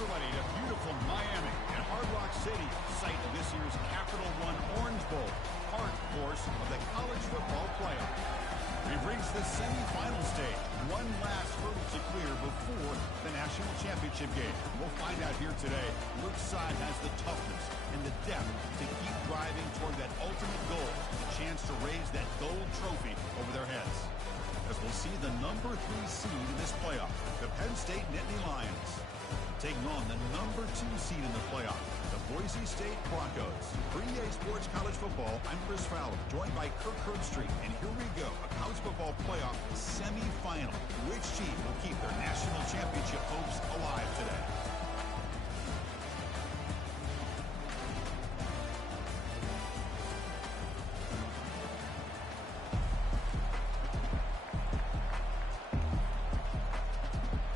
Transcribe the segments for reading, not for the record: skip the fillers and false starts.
everybody to beautiful Miami and Hard Rock City, site of this year's Capital One Orange Bowl, part, of course, of the college football playoff. We've reached the semifinal stage. One last hurdle to clear before the national championship game. We'll find out here today which side has the toughness and the depth to keep driving toward that ultimate goal, the chance to raise that gold trophy over their heads. As we'll see the number 3 seed in this playoff, the Penn State Nittany Lions, taking on the number 2 seed in the playoff, the Boise State Broncos. For EA Sports College Football, I'm Chris Fowler, joined by Kirk Herbstreit, and here we go, a college football playoff semifinal. Which team will keep their national championship hopes alive today?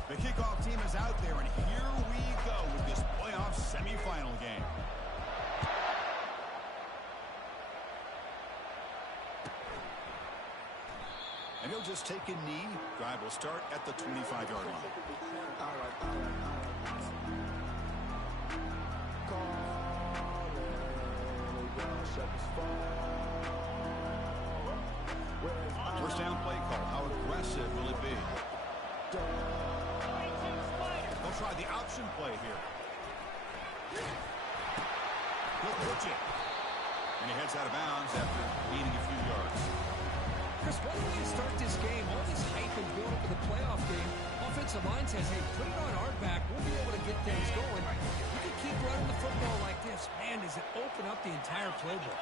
The kickoff team is out there, and here we go with this playoff semifinal game. And he'll just take a knee. Drive will start at the 25-yard line. First down play call. How aggressive will it be? They'll try the option play here. He'll pitch it. And he heads out of bounds after gaining a few yards. Chris, what do you start this game? All this hype and build up for the playoff game. Offensive line says, hey, put it on our back. We'll be able to get things going. You can keep running the football like this. Man, does it open up the entire playbook.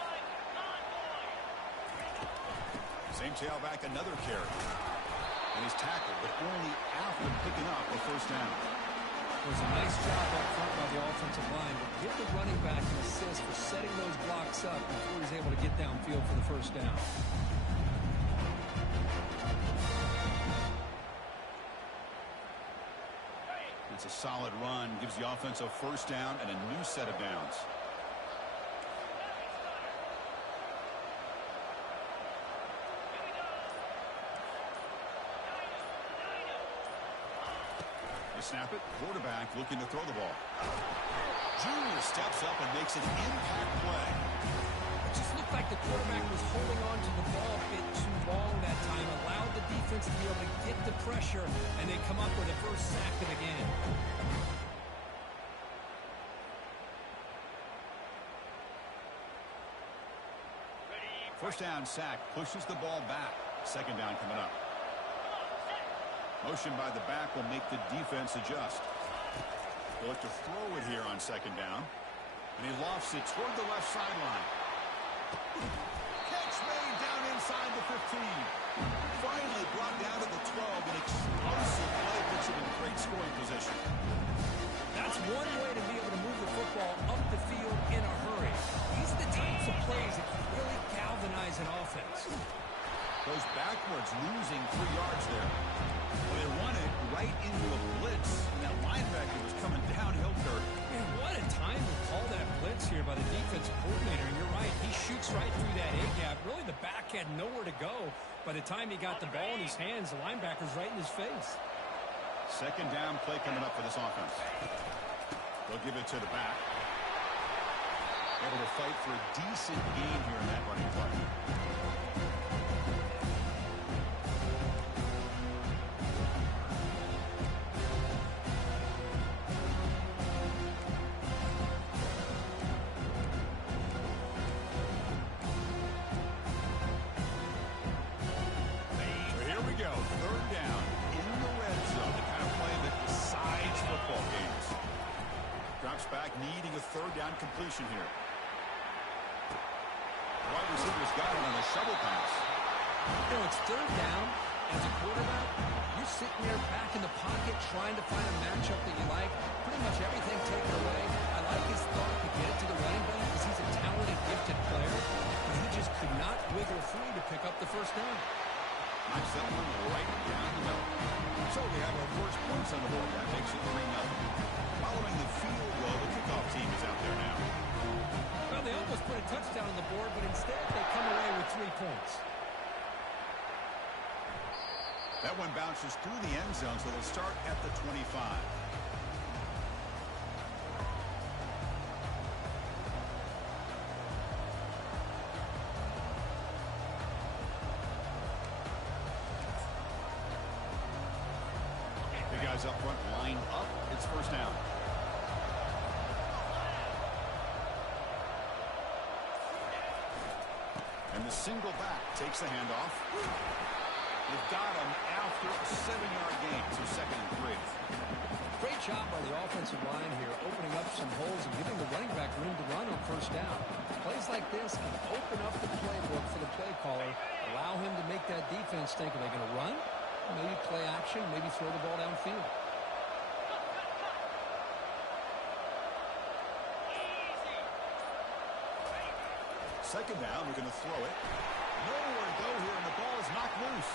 Same tailback, another carry. And he's tackled, but only after picking up a first down. It was a nice job up front by the offensive line, but give the running back an assist for setting those blocks up before he's able to get downfield for the first down. It's a solid run, gives the offense a first down and a new set of downs. Snap it. Quarterback looking to throw the ball. Junior steps up and makes an impact play. It just looked like the quarterback was holding on to the ball a bit too long that time. Allowed the defense to be able to get the pressure, and they come up with a first sack of the game. First down sack pushes the ball back. Second down coming up. Motion by the back will make the defense adjust. They'll look to throw it here on second down. And he lofts it toward the left sideline. Catch made down inside the 15. Finally brought down to the 12. An explosive play puts him in great scoring position. That's one way to be able to move the football up the field in a hurry. These are the types of plays that can really galvanize an offense. Goes backwards, losing 3 yards there. Well, they run it right into a blitz. And that linebacker was coming downhill, Kirk. Man, what a time to call that blitz here by the defensive coordinator. And you're right, he shoots right through that A-gap. Really, the back had nowhere to go. By the time he got the ball in his hands, the linebacker's right in his face. Second down play coming up for this offense. They'll give it to the back. Able to fight for a decent gain here in that running play. Needing a third down completion here. The wide receiver's got it on a shovel pass. You know, it's third down. As a quarterback, you're sitting there back in the pocket trying to find a matchup that you like. Pretty much everything taken away. I like his thought to get it to the running back because he's a talented, gifted player. But he just could not wiggle free to pick up the first down. Knocks that one right down the middle. So we have our first points on the board. That makes it 3-0. Following the field goal, the kickoff team is out there now. Well, they almost put a touchdown on the board, but instead they come away with 3 points. That one bounces through the end zone, so they'll start at the 25. guys up front line up. It's first down. And the single back takes the handoff. They've got him after a 7-yard gain, so 2nd and 3. Great job by the offensive line here, opening up some holes and giving the running back room to run on first down. Plays like this can open up the playbook for the play caller, allow him to make that defense think, are they going to run? Maybe play action, maybe throw the ball downfield. Second down, we're going to throw it. Nowhere to go here, and the ball is knocked loose.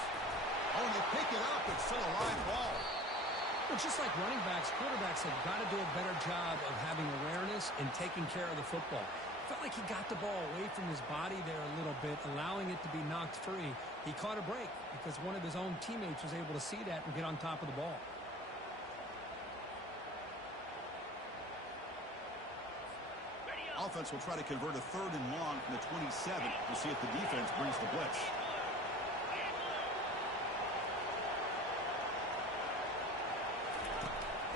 Oh, and they pick it up. It's still a live ball. Well, just like running backs, quarterbacks have got to do a better job of having awareness and taking care of the football. Felt like he got the ball away from his body there a little bit, allowing it to be knocked free. He caught a break because one of his own teammates was able to see that and get on top of the ball. Offense will try to convert a 3rd and long from the 27. We'll see if the defense brings the blitz.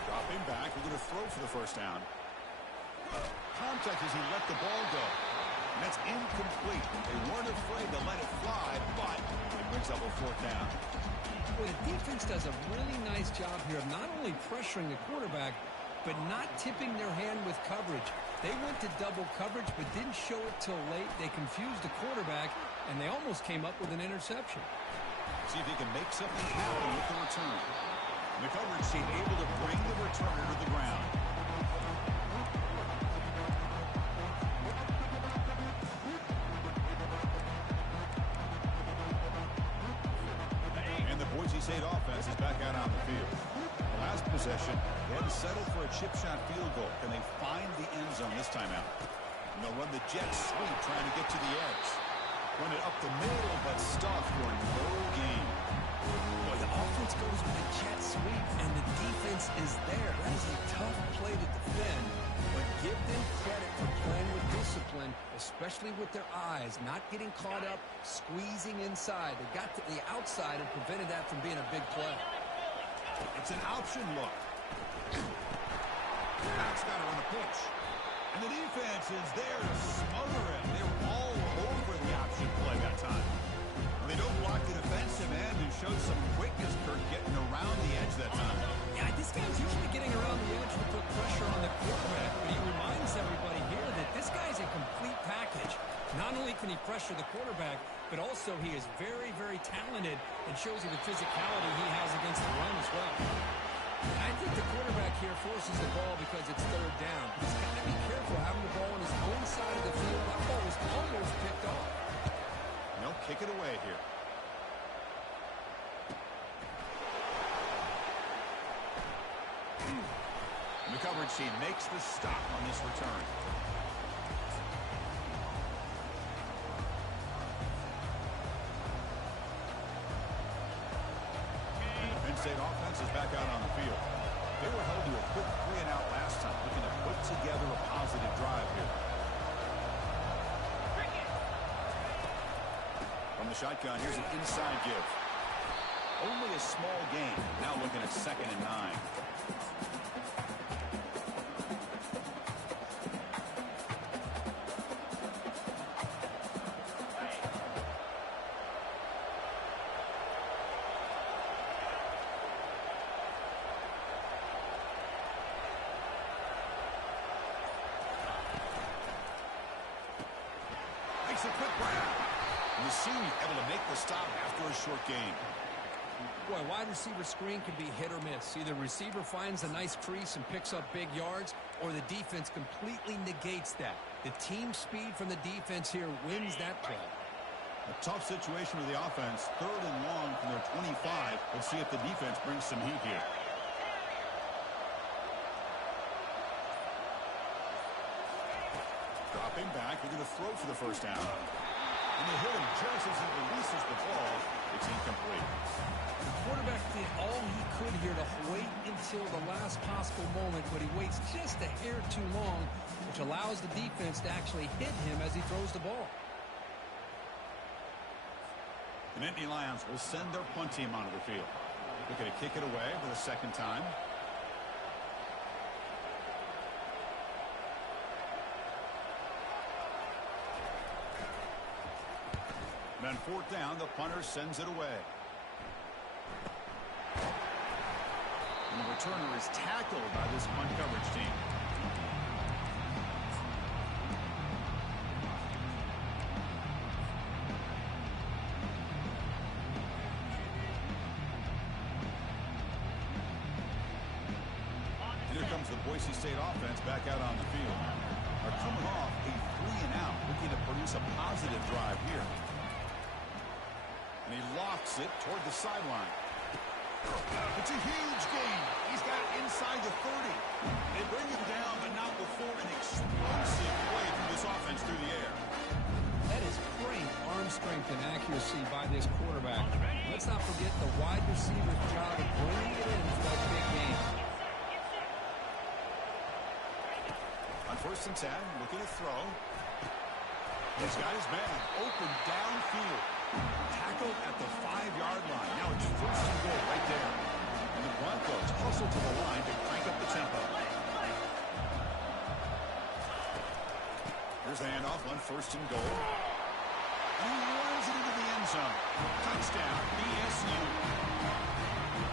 Dropping back, we're going to throw for the first down. Contact as he let the ball go. And that's incomplete. They weren't afraid to let it fly, but it brings up a 4th down. Well, the defense does a really nice job here of not only pressuring the quarterback, but not tipping their hand with coverage. They went to double coverage, but didn't show it till late. They confused the quarterback, and they almost came up with an interception. See if he can make something happen with the return. The coverage team able to bring the returner to the ground. And the Boise State offense is back out on the field. Last possession, they had to settle for a chip shot field goal. Can they find the end zone this time out? And they'll run the jet sweep trying to get to the edge. Run it up the middle, but stuffed for no gain. Boy, the offense goes with a jet sweep, and the defense is there. That is a tough play to defend, but give them credit for playing with discipline, especially with their eyes, not getting caught up, squeezing inside. They got to the outside and prevented that from being a big play. It's an option look. Pat's got it on the pitch. And the defense is there to smother him. They were all over the option play that time. They don't block the defensive end who shows some quickness for getting around the edge that time. Yeah, this guy's usually getting around the edge to put pressure on the quarterback, but he reminds everybody here that this guy's a complete package. Not only can he pressure the quarterback, but also he is very, very talented and shows you the physicality he has against the run as well. And I think the quarterback here forces the ball because it's 3rd down. He's got to be careful having the ball on his own side of the field. That ball was almost picked off. They'll kick it away here. And the coverage team makes the stop on this return. Penn State offense is back out on the field. They were held to a quick 3-and-out last time, looking to put together a positive drive here. From the shotgun, here's an inside give. Only a small gain. Now looking at 2nd and 9. Makes a quick grab. And the senior able to make the stop after a short gain. Boy, wide receiver screen can be hit or miss. Either receiver finds a nice crease and picks up big yards, or the defense completely negates that. The team speed from the defense here wins that play. A tough situation with the offense. 3rd and long from their 25. Let's see if the defense brings some heat here. Dropping back, we're going to throw for the first down. And they hit him just as he releases the ball. It's incomplete. The quarterback did all he could here to wait until the last possible moment, but he waits just a hair too long, which allows the defense to actually hit him as he throws the ball. The Nittany Lions will send their punt team onto the field. Looking to kick it away for the second time. Then fourth down, the punter sends it away. And the returner is tackled by this punt coverage team. And here comes the Boise State offense back out on the field. Are coming off a 3-and-out, looking to produce a positive drive here. And he lofts it toward the sideline. It's a huge gain. He's got it inside the 30. They bring him down, but not before an explosive play from this offense through the air. That is great arm strength and accuracy by this quarterback. Let's not forget the wide receiver's job of bringing it in for that big game. On 1st and 10, looking to throw. He's got his man open downfield. Tackled at the 5-yard line. Now it's 1st and goal right there. And the Broncos hustle to the line to crank up the tempo. Here's the handoff on 1st and goal. And he runs it into the end zone. Touchdown, BSU.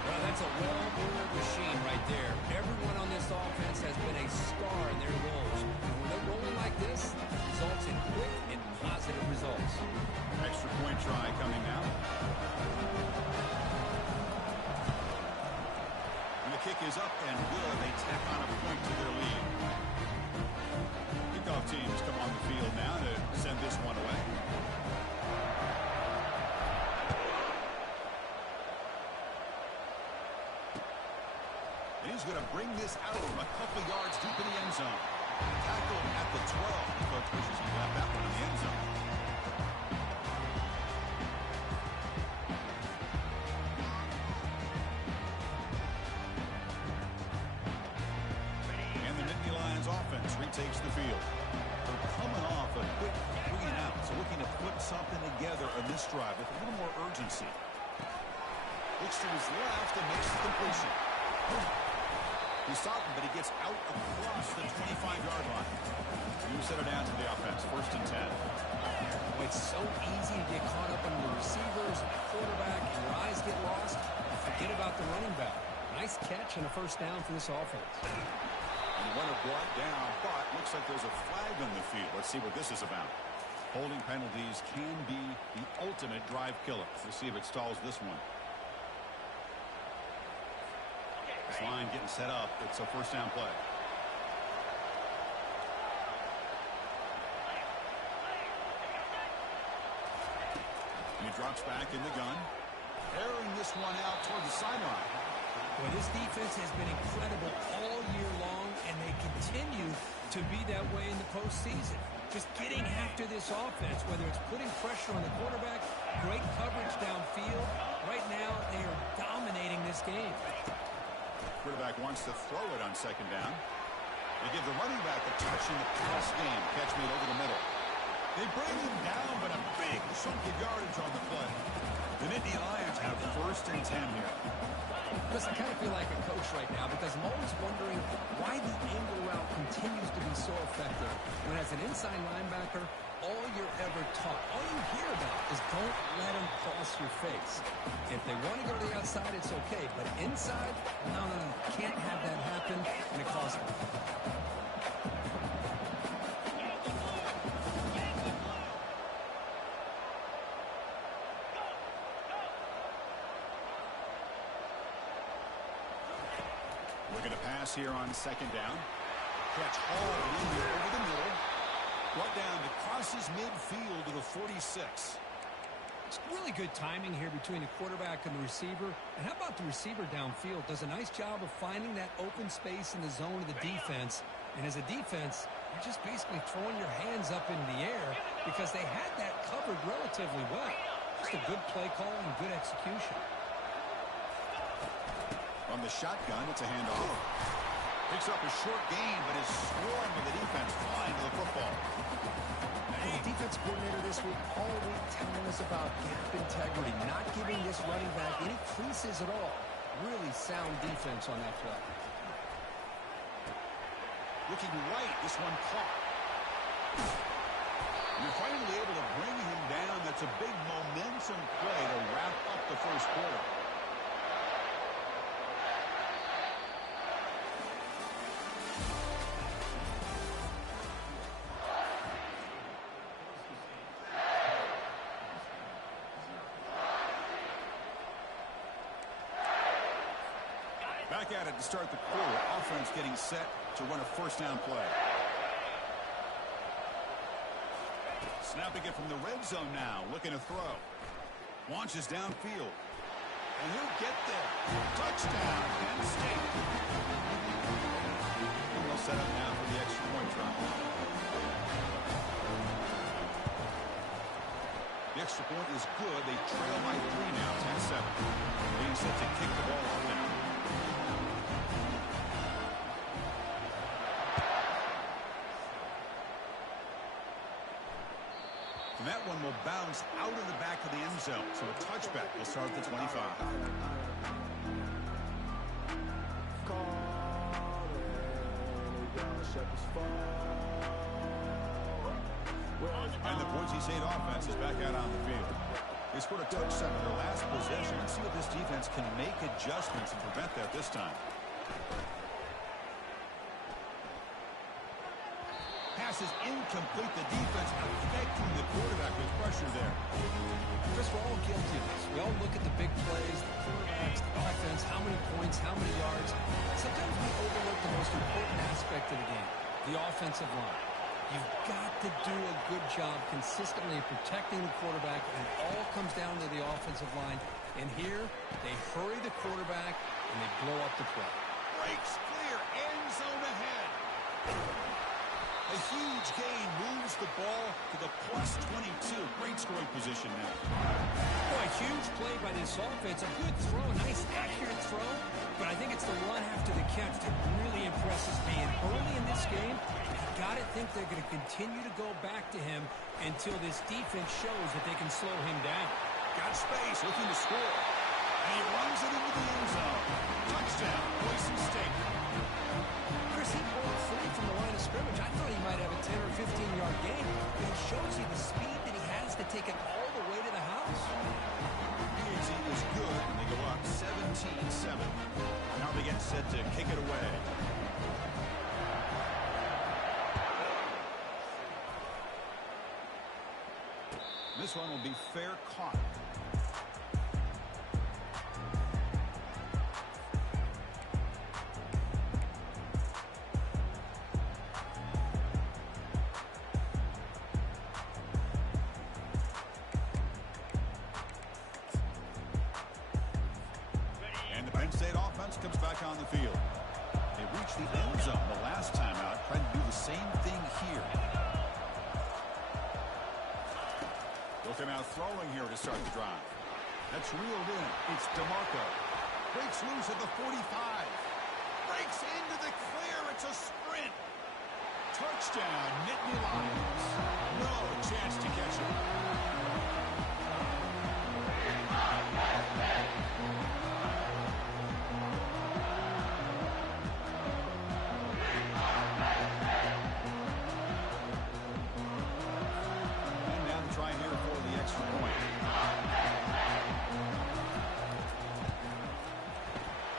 Well, that's a well-oiled machine right there. Everyone on this offense has been a star in their roles. And when they're rolling like this, it results in quick and positive results. Extra point try coming now. And the kick is up and good. They tack on a point to their lead. Kickoff teams come on the field now to send this one away. And he's going to bring this out a couple yards deep in the end zone. Tackled at the 12. The coach wishes he got that one in the end zone. Offense retakes the field. They're coming off a quick 3-and-out, so looking to put something together on this drive with a little more urgency. Looks to his left and makes the completion. He's stopping, but he gets out across the 25-yard line. You set it down to the offense, 1st and 10. Well, it's so easy to get caught up on the receivers and the quarterback, and your eyes get lost. You forget about the running back. Nice catch and a 1st down for this offense. And runner brought down, but looks like there's a flag on the field. Let's see what this is about. Holding penalties can be the ultimate drive killer. We'll see if it stalls this one. This line getting set up. It's a 1st down play. And he drops back in the gun. Airing this one out toward the sideline. Well, this defense has been incredible all year long, and they continue to be that way in the postseason. Just getting after this offense, whether it's putting pressure on the quarterback, great coverage downfield. Right now, they are dominating this game. Quarterback wants to throw it on 2nd down. They give the running back a touch in the pass game. Catch made over the middle. They bring him down, but a big chunk of yardage on the play. The Nittany Lions have 1st and 10 here. Listen, I kind of feel like a coach right now because I'm always wondering why the angle route continues to be so effective. When as an inside linebacker, all you're ever taught, all you hear about is don't let them cross your face. If they want to go to the outside, it's okay. But inside, no. Can't have that happen, and it costs them. Looking to pass here on 2nd down. Catch hauled in here over the middle. Brought down to crosses midfield to the 46. It's really good timing here between the quarterback and the receiver. And how about the receiver downfield? Does a nice job of finding that open space in the zone of the defense. And as a defense, you're just basically throwing your hands up in the air because they had that covered relatively well. Just a good play call and good execution. On the shotgun, it's a handoff. Picks up a short gain, but is swarmed with the defense flying to the football. And the defense coordinator this week all week telling us about gap integrity, not giving this running back any creases at all. Really sound defense on that play. Looking right, this one caught. You're finally able to bring him down. That's a big momentum play to wrap up the first quarter. Back at it to start the quarter. Offense getting set to run a first down play. Snapping it from the red zone now. Looking to throw. Launches downfield. And he'll get there. Touchdown, Penn State. And they'll set up now for the extra point try. The extra point is good. They trail by 3 now, 10-7. Being set to kick the ball off now. And that one will bounce out of the back of the end zone. So a touchback will start at the 25. And the Boise State offense is back out on the field. They scored a touchdown in their last possession. Let's see if this defense can make adjustments and prevent that this time. Pass is incomplete. The defense affecting the quarterback with pressure there. Chris, we're all guilty of this. We all look at the big plays, the quarterbacks, the offense, how many points, how many yards. Sometimes we overlook the most important aspect of the game, the offensive line. You've got to do a good job consistently protecting the quarterback, and it all comes down to the offensive line. And here, they hurry the quarterback, and they blow up the play. Breaks clear, end zone ahead. A huge gain moves the ball to the plus 22. Great scoring position now. Boy, huge play by this offense. A good throw, nice accurate throw. But I think it's the run after the catch that really impresses me. And early in this game, you've got to think they're going to continue to go back to him until this defense shows that they can slow him down. Got space, looking to score. And he runs it into the end zone. Touchdown, Boise State. Chris, he broke free from the line of scrimmage. I thought he might have a 10 or 15-yard gain. But it shows you the speed that he has to take it all the way to the house. PhD is good, and they go up 17-7. Now they get set to kick it away. This one will be fair caught. Comes back on the field. They reached the end zone the last time out. Trying to do the same thing here. Looking out throwing here to start the drive. That's reeled in. It's DeMarco. Breaks loose at the 45. Breaks into the clear. It's a sprint. Touchdown, Nittany Lions. No chance to catch him.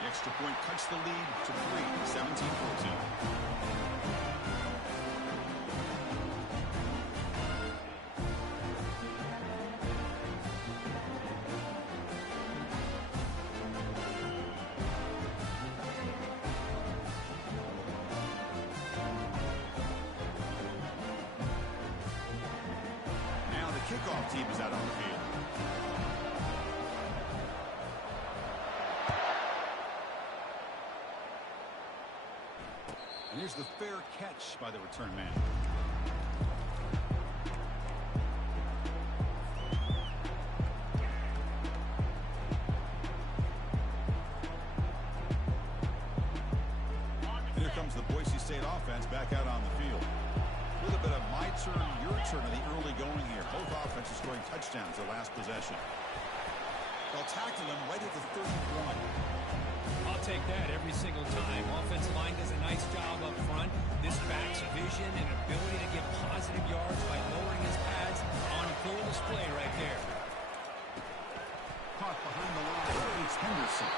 Extra point cuts the lead to 3, 17-14. Now the kickoff team is out on the field. And here's the fair catch by the return man. And here comes the Boise State offense back out on the field. A little bit of my turn, your turn in the early going here. Both offenses scoring touchdowns the last possession. They'll tackle him right at the 31. that every single time. Offensive line does a nice job up front. This back's vision and ability to get positive yards by lowering his pads on full display right there. Caught behind the line. It's Henderson.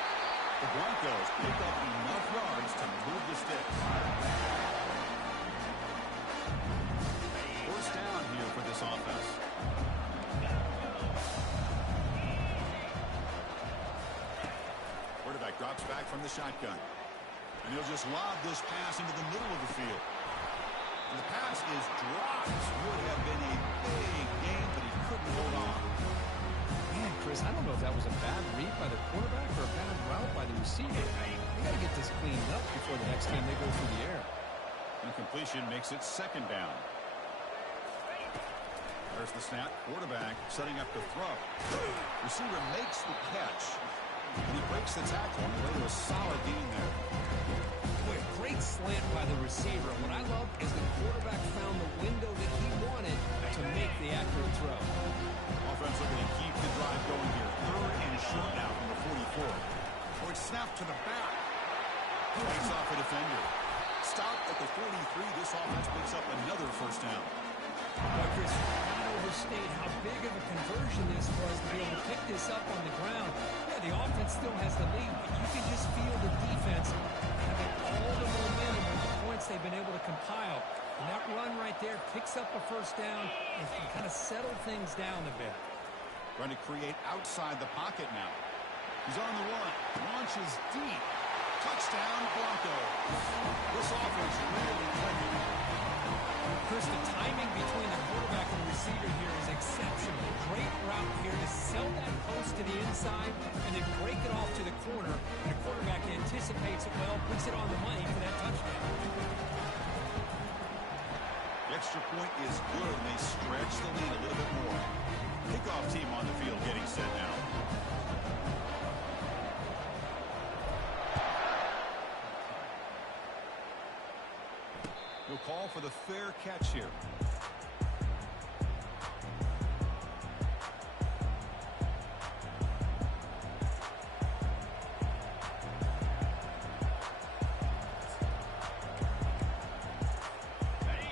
The Broncos pick up enough yards to move the sticks. First down here for this offense. Quarterback drops back from the shotgun. And he'll just lob this pass into the middle of the field. And the pass is dropped. Would have been a big game, but he couldn't hold on. Man, Chris, I don't know if that was a bad read by the quarterback or a bad route by the receiver. They got to get this cleaned up before the next time they go through the air. Incompletion makes it second down. There's the snap. Quarterback setting up the throw. Receiver makes the catch. And he breaks the tackle on the way to a solid gain there. Boy, a great slant by the receiver. What I love is the quarterback found the window that he wanted to make the accurate throw. Offense looking to keep the drive going here. Third and short now from the 44. Or it's snapped to the back. Breaks off a defender. Stop at the 43. This offense picks up another first down. But Chris, not overstate how big of a conversion this was to be able to pick this up on the ground. Yeah, the offense still has the lead, but you can just feel the defense having all the momentum with the points they've been able to compile. And that run right there picks up a first down and can kind of settle things down a bit. Trying to create outside the pocket now. He's on the run. Launches deep. Touchdown, Broncos. This offense really clicking. Chris, the timing between the quarterback and the receiver here is exceptional. Great route here to sell that post to the inside and then break it off to the corner. And the quarterback anticipates it well, puts it on the money for that touchdown. The extra point is good, and they stretch the lead a little bit more. Kickoff team on the field getting set now. He'll call for the fair catch here.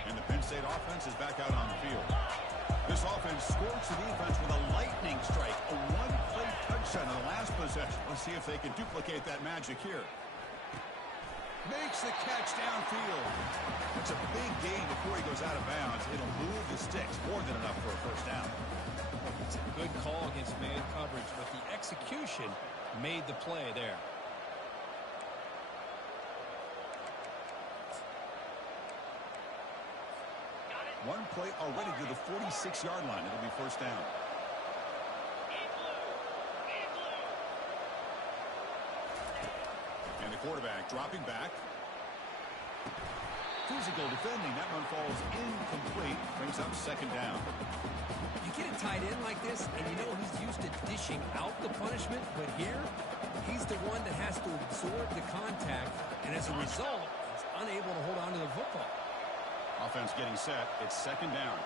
And the Penn State offense is back out on the field. This offense scorched the defense with a lightning strike, a one-play touchdown in the last possession. Let's see if they can duplicate that magic here. Makes the catch downfield. It's a big gain before he goes out of bounds. It'll move the sticks. More than enough for a first down. It's a good call against man coverage, but the execution made the play there. One play already to the 46-yard line. It'll be first down. And the quarterback dropping back. Physical defending. That one falls incomplete. Brings up second down. You get a tight end like this, and you know he's used to dishing out the punishment, but here, he's the one that has to absorb the contact, and as a result, he's unable to hold on to the football. Offense getting set. It's second down.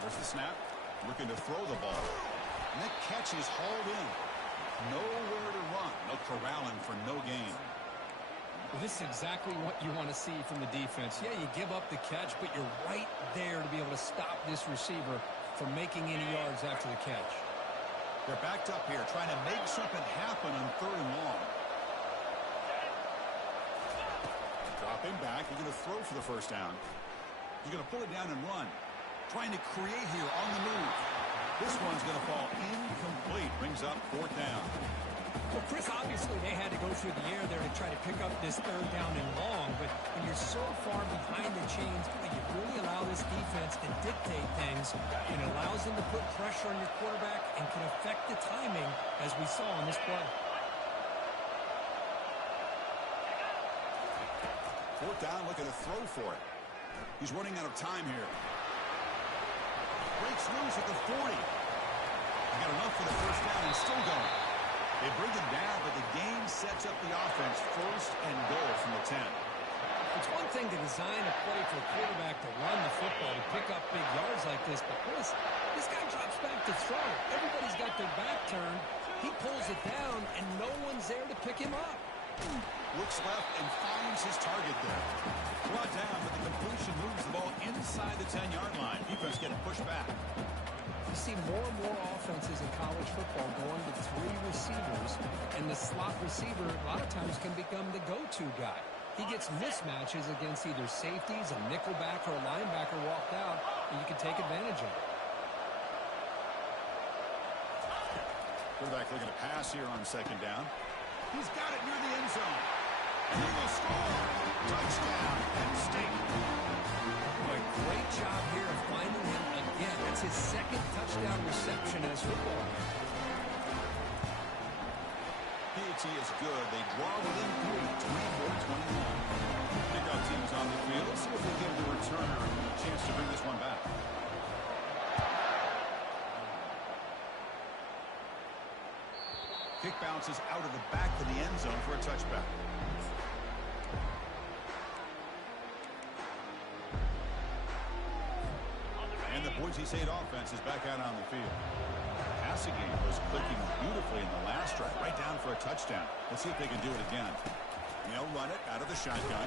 There's the snap. Looking to throw the ball. And that catch is hauled in. Nowhere to run. No corralling for no gain. Well, this is exactly what you want to see from the defense. Yeah, you give up the catch, but you're right there to be able to stop this receiver from making any yards after the catch. They're backed up here, trying to make something happen on third and long. Dropping back. He's going to throw for the first down. He's going to pull it down and run. Trying to create here on the move. This one's going to fall incomplete. Brings up fourth down. Well, Chris, obviously they had to go through the air there to try to pick up this third down and long, but when you're so far behind the chains, you really allow this defense to dictate things, and it allows them to put pressure on your quarterback and can affect the timing, as we saw in this play. Fourth down, looking to throw for it. He's running out of time here. Breaks loose at the 40. He got enough for the first down and still going. They bring him down, but the game sets up the offense. First and goal from the 10. It's one thing to design a play for a quarterback to run the football, to pick up big yards like this, but Chris, this guy drops back to throw. Everybody's got their back turned. He pulls it down, and no one's there to pick him up. Looks left and finds his target there. Brought down, but the completion moves the ball inside the 10-yard line. Defense getting pushed back. You see more and more offenses in college football going to 3 receivers, and the slot receiver a lot of times can become the go-to guy. He gets mismatches against either safeties, a nickelback, or a linebacker walked out, and you can take advantage of it. Quarterback looking to pass here on 2nd down. He's got it near the end zone. And he will score. Touchdown, Penn State. Boy, great job here of finding him again. That's his 2nd touchdown reception in his football. PAT is good. They draw within 3, 24-21. Kickoff team's on the field. See if they give the returner a chance to bring this one back. Kick bounces out of the back of the end zone for a touchback. And the Boise State offense is back out on the field. Passing game was clicking beautifully in the last drive, right down for a touchdown. Let's see if they can do it again. They'll run it out of the shotgun.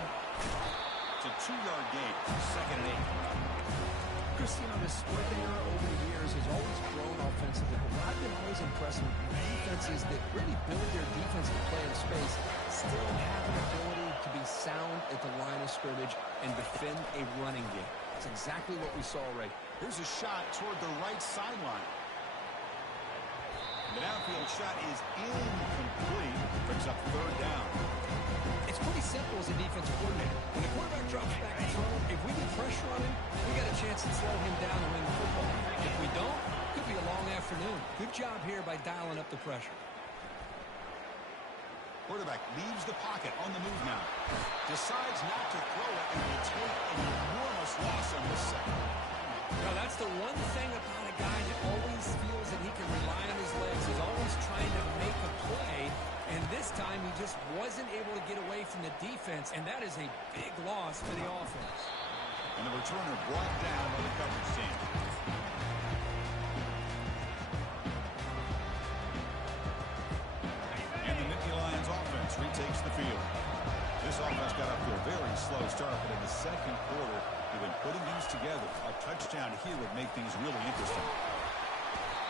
It's a 2-yard gain, 2nd and 8. Cristiano, this split era over the years has always grown offensively, but what I've been always impressed with defenses that really build their defensive play in space still have an ability to be sound at the line of scrimmage and defend a running game. It's exactly what we saw already. Here's a shot toward the right sideline. The downfield shot is incomplete. Brings up 3rd down. It's pretty simple as a defensive coordinator. When the quarterback drops back to throw, if we get pressure on him, we got a chance to slow him down and win the football. If we don't, it could be a long afternoon. Good job here by dialing up the pressure. Quarterback leaves the pocket on the move now. Decides not to throw it and will take an enormous loss on this second. Now, that's the one thing about a guy that always feels that he can rely on his legs. He's always trying to make a play. And this time, he just wasn't able to get away from the defense, and that is a big loss for the offense. And the returner brought down by the coverage team. And the Nittany Lions offense retakes the field. This offense got up to a very slow start, but in the 2nd quarter, they've been putting things together. A touchdown here would make things really interesting.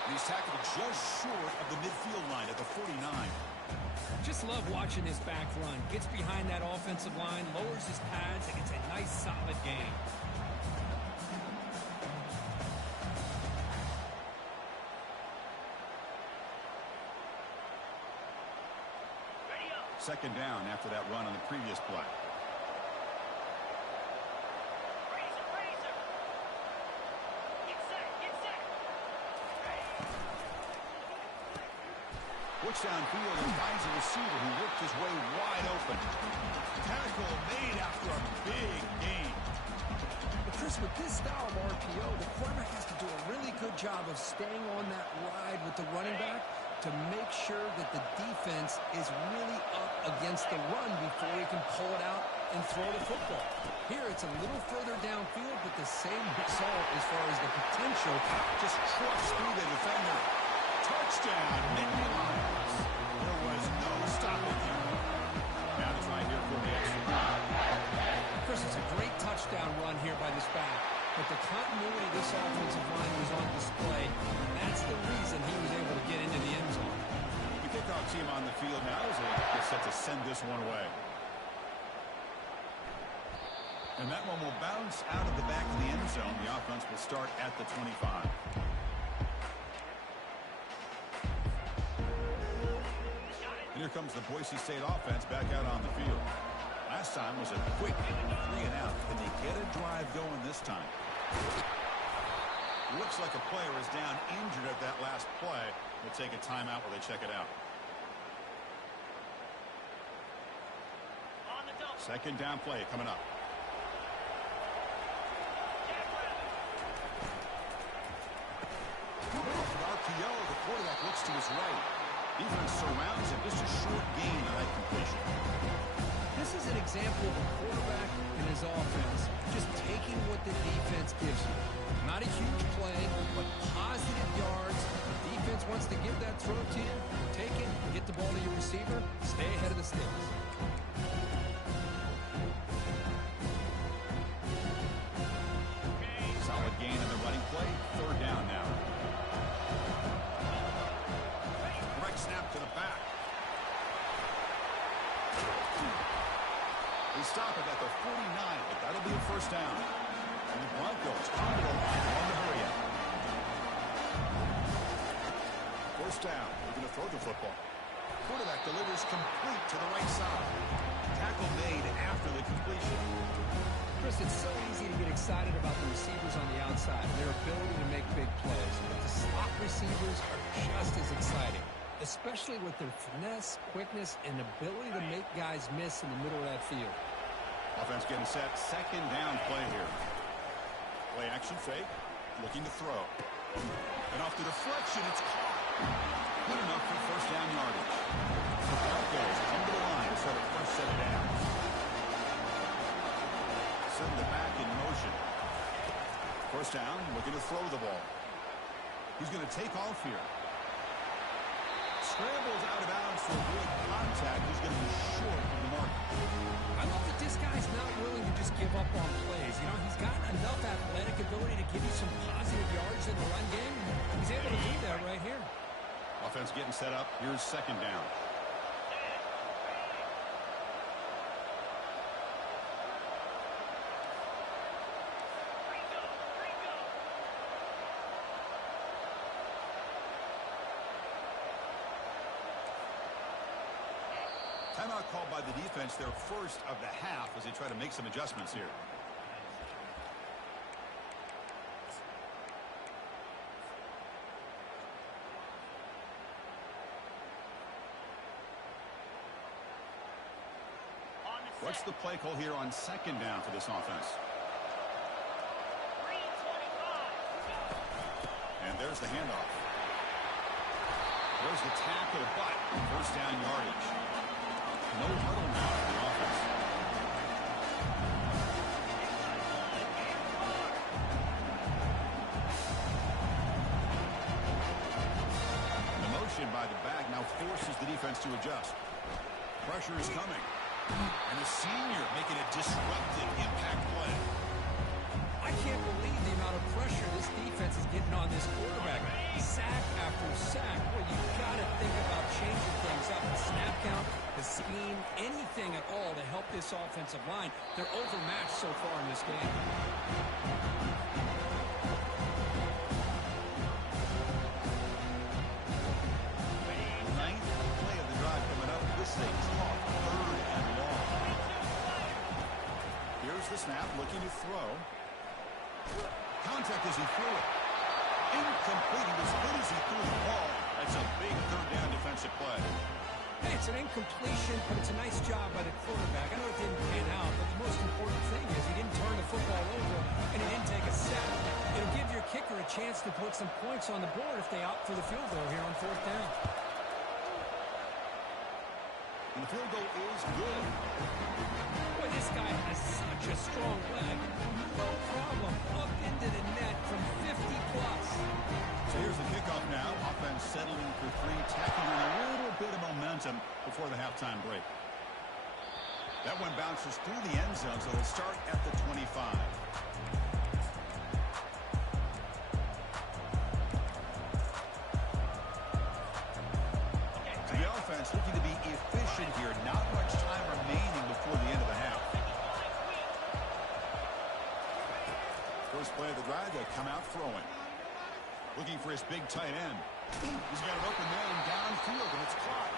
And he's tackled just short of the midfield line at the 49. Just love watching this back run. Gets behind that offensive line, lowers his pads, and it's a nice, solid gain. Second down after that run on the previous play. Looks downfield and finds a receiver who worked his way wide open. Tackle made after a big gain. But Chris, with this style of RPO, the quarterback has to do a really good job of staying on that ride with the running back to make sure that the defense is really up against the run before he can pull it out and throw the football. Here, it's a little further downfield, but the same result as far as the potential. Just trucks through the defender. Touchdown, Nittany Lions. There was no stopping him. Now to try here for the extra point. Chris, it's a great touchdown run here by this back, but the continuity of this offensive line was on display. That's the reason he was able to get into the end zone. The kickoff team on the field now is set to send this one away. And that one will bounce out of the back of the end zone. The offense will start at the 25. Here comes the Boise State offense back out on the field. Last time was a quick 3-and-out. Can they get a drive going this time? Looks like a player is down injured at that last play. We'll take a timeout while they check it out. Second down play coming up. RPO, the quarterback looks to his right. Defense surrounds him. Just a short gain on that completion. This is an example of a quarterback and his offense just taking what the defense gives you. Not a huge play, but positive yards. The defense wants to give that throw to you. Take it, get the ball to your receiver, stay ahead of the sticks. Solid gain on the running play. Third down now. Direct snap to the back. They stop it at the 49, but that'll be a first down. And the Broncos come to the line on the hurry up. First down. They're going to throw the football. Quarterback delivers complete to the right side. Tackle made after the completion. Chris, it's so easy to get excited about the receivers on the outside and their ability to make big plays. But the slot receivers are just as exciting, especially with their finesse, quickness, and ability to make guys miss in the middle of that field. Offense getting set. Second down play here. Play action fake. Looking to throw. And off the deflection, it's caught. Good enough for first down yardage. The Broncos come to the line to start a first set of downs. Send it back in motion. First down, looking to throw the ball. He's going to take off here. Scrambles out of bounds to avoid contact. He's going to be short of the mark. I love that this guy's not willing to just give up on plays. You know, he's got enough athletic ability to give you some positive yards in the run game. He's able to do that right here. Offense getting set up. Here's second down. Timeout called by the defense, their first of the half, as they try to make some adjustments here. What's the play call here on second down for this offense? And there's the handoff. There's the tackle, but first down yardage. No huddle now for the offense. The motion by the back now forces the defense to adjust. Pressure is coming. And the senior making a disruptive impact play. I can't believe the amount of pressure this defense is getting on this quarterback. Sack after sack. Well, you've got to think about changing things up. The snap count, the scheme, anything at all to help this offensive line. They're overmatched so far in this game. Ninth play of the drive coming up. This thing's off. Third and long. Here's the snap, looking to throw. Contact as he threw it. Incomplete. He was good as he threw the ball. That's a big third down defensive play. Hey, it's an incompletion, but it's a nice job by the quarterback. I know it didn't pan out, but the most important thing is he didn't turn the football over and he didn't take a sack. It'll give your kicker a chance to put some points on the board if they opt for the field goal here on fourth down. And the field goal is good. Boy, this guy has such a strong leg. No problem. Up into the net from 50+. So here's the kickoff now. Offense settling for three, tacking on a little bit of momentum before the halftime break. That one bounces through the end zone, so they'll start at the 25. So the offense looking to be efficient here. Not much time remaining before the end of the half. First play of the drive, they come out throwing. Looking for his big tight end. He's got an open man downfield, and it's caught.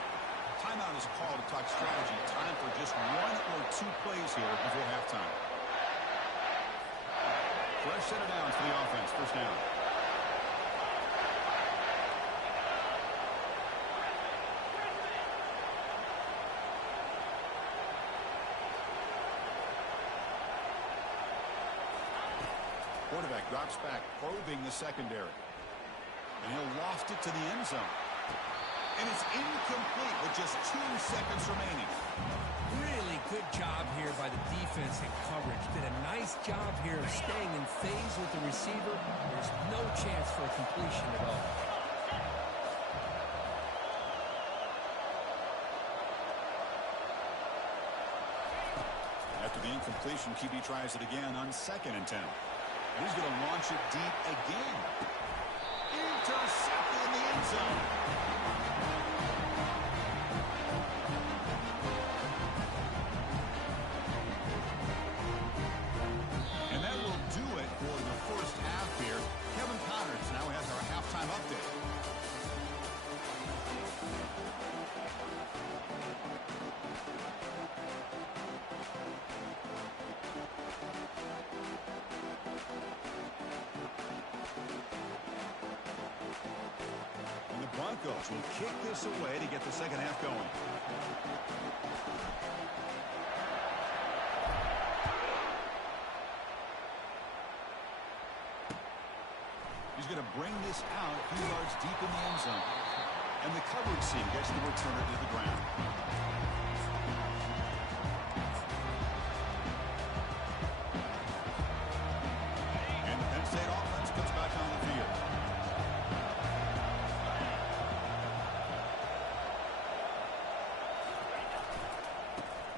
Timeout is called to talk strategy. Time for just one or two plays here before halftime. Fresh set of downs for the offense. First down. Quarterback drops back, probing the secondary. And he'll loft it to the end zone. And it's incomplete with just 2 seconds remaining. Really good job here by the defense in coverage. Did a nice job here of staying in phase with the receiver. There's no chance for a completion at all. After the incompletion, QB tries it again on 2nd and 10. He's going to launch it deep again. Intercepted in the end zone. And that will do it for the first half here. Kevin Connors now has our halftime update. Broncos will kick this away to get the second half going. He's going to bring this out a few yards deep in the end zone. And the coverage team gets the returner to the ground. And the Penn State offense comes back on the field.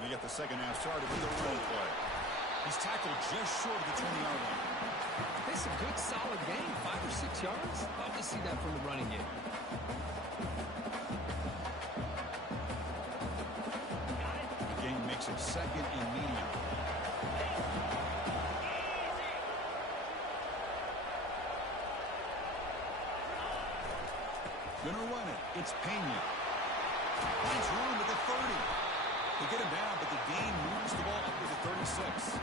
They get the second half started with the running play. He's tackled just short of the 20-yard line. It's a good, solid game. 5 or 6 yards. Love to see that from the running game. The game makes it 2nd and medium. Gonna run it. It's Penn. Finds room at the 30. They get him down, but the gain moves the ball up to the 36.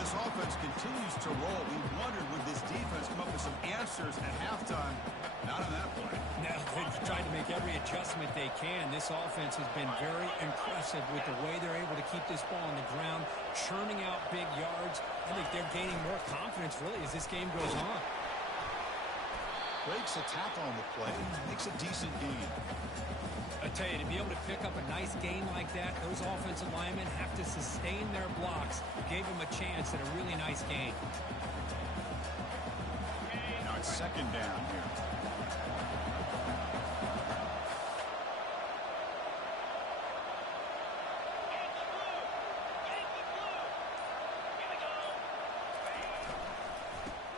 This offense continues to roll. We wondered, would this defense come up with some answers at halftime? Not on that play. Now they've tried to make every adjustment they can. This offense has been very impressive with the way they're able to keep this ball on the ground, churning out big yards. I think they're gaining more confidence, really, as this game goes on. Breaks a tackle on the play, makes a decent gain. I tell you, to be able to pick up a nice gain like that, those offensive linemen have to sustain their blocks. Gave them a chance at a really nice gain. Now it's 2nd down here.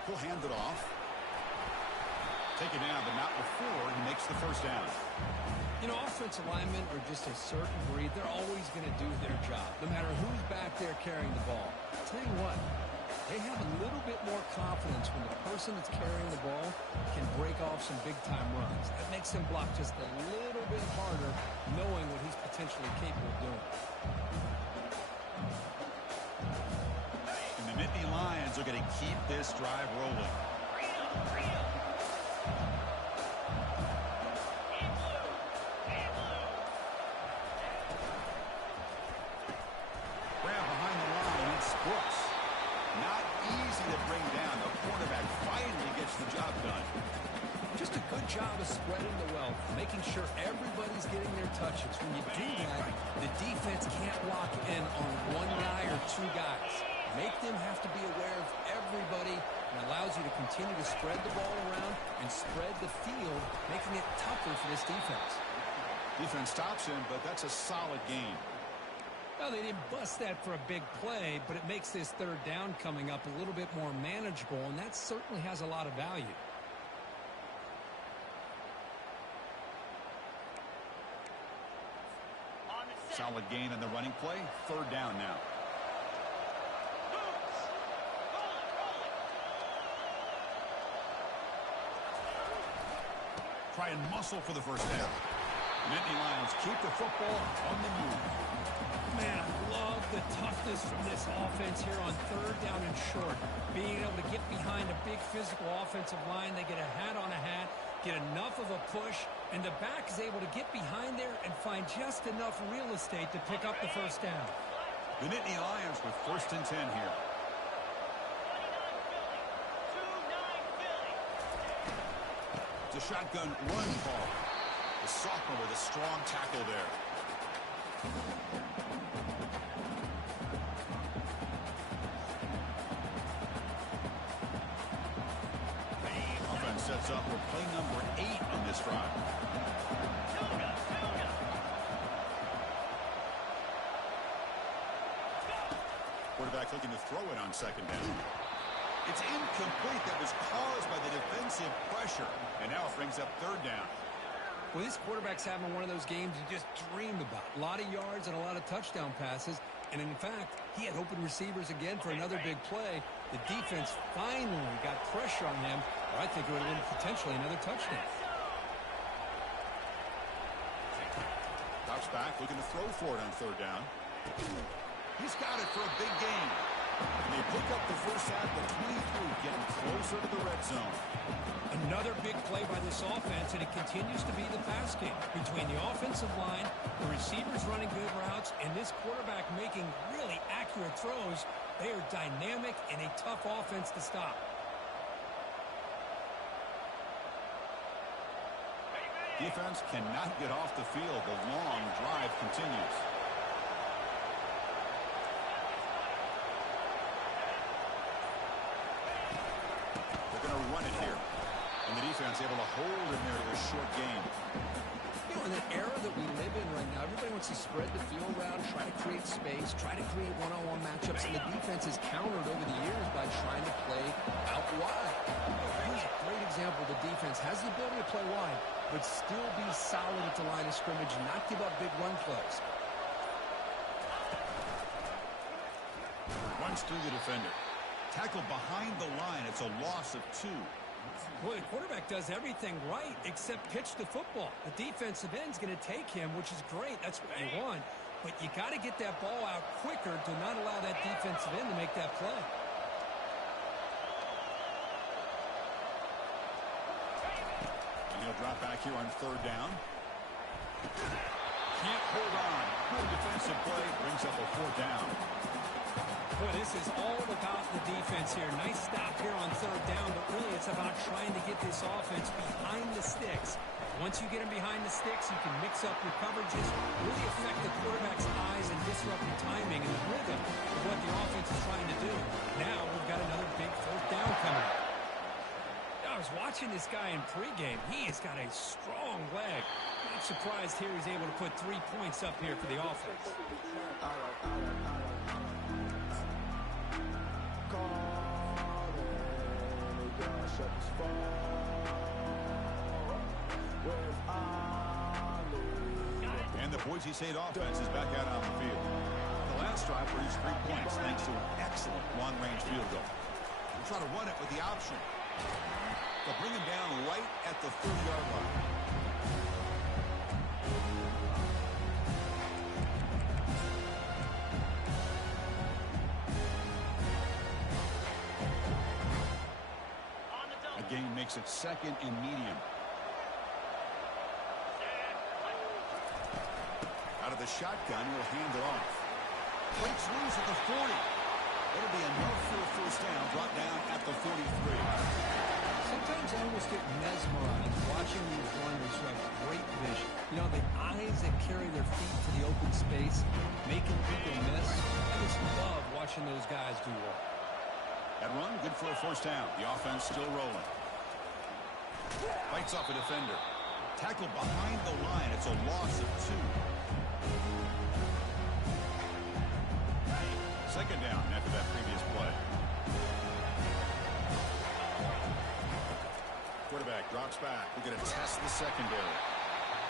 He'll hand it off. Take it down, but not before he makes the first down. You know, offensive linemen are just a certain breed. They're always going to do their job, no matter who's back there carrying the ball. I'll tell you what, they have a little bit more confidence when the person that's carrying the ball can break off some big-time runs. That makes them block just a little bit harder, knowing what he's potentially capable of doing. And the Nittany Lions are going to keep this drive rolling. Job of spreading the wealth, making sure everybody's getting their touches. When you do that, the defense can't lock in on one guy or 2 guys. Make them have to be aware of everybody, and allows you to continue to spread the ball around and spread the field, making it tougher for this defense. Defense stops him, but that's a solid game. Well, they didn't bust that for a big play, but it makes this 3rd down coming up a little bit more manageable, and that certainly has a lot of value. Solid gain in the running play. 3rd down now. Try and muscle for the first down. Nittany Lions keep the football on the move. Man, I love the toughness from this offense here on 3rd down and short. Being able to get behind a big physical offensive line. They get a hat on a hat, get enough of a push, and the back is able to get behind there and find just enough real estate to pick up the first down. The Nittany Lions with 1st and 10 here. It's a shotgun run ball. The sophomore with a strong tackle there. Offense sets up for play number 8 on this drive. Quarterback looking to throw it on second down. It's incomplete. That was caused by the defensive pressure. And now it brings up third down. Well, this quarterback's having one of those games you just dreamed about. A lot of yards and a lot of touchdown passes. And in fact, he had open receivers again for another big play. The defense finally got pressure on him. Or I think it would have been potentially another touchdown. Drops back, looking to throw for it on third down. He's got it for a big gain. And they pick up the first half of 23, getting closer to the red zone. Another big play by this offense, and it continues to be the pass game between the offensive line, the receivers running good routes, and this quarterback making really accurate throws. They are dynamic and a tough offense to stop. Defense cannot get off the field. The long drive continues. They're going to run it here. And the defense able to hold in there to a short game. You know, in the era that we live in right now, everybody wants to spread the field around, try to create space, try to create one-on-one matchups, and the defense has countered over the years by trying to play out wide. Here's a great example. The defense has the ability to play wide, but still be solid at the line of scrimmage and not give up big run plays. Runs through the defender. Tackled behind the line. It's a loss of 2. Well, the quarterback does everything right except pitch the football. The defensive end's going to take him, which is great. That's what you want. But you got to get that ball out quicker to not allow that defensive end to make that play. And he'll drop back here on third down. Can't hold on. Good defensive play. Brings up a fourth down. Boy, this is all about the defense here. Nice stop here on third down, but really it's about trying to get this offense behind the sticks. Once you get them behind the sticks, you can mix up your coverages, really affect the quarterback's eyes and disrupt the timing and the rhythm of what the offense is trying to do. Now we've got another big fourth down coming. I was watching this guy in pregame. He has got a strong leg. Not surprised here he's able to put 3 points up here for the offense. And the Boise State offense is back out on the field. The last drive produced 3 points thanks to an excellent long-range field goal. We'll try to run it with the option. They'll bring him down right at the 30-yard line. Again makes it second and medium. Out of the shotgun, he'll hand it off. Breaks loose at the 40. It'll be enough for a first down. Brought down at the 43. Sometimes I almost get mesmerized watching these runners who have great vision. You know, the eyes that carry their feet to the open space, making people miss. I just love watching those guys do well. That run, good for a first down. The offense still rolling. Fights off a defender. Tackled behind the line. It's a loss of 2. Second down after that previous play. Quarterback drops back. We're going to test the secondary.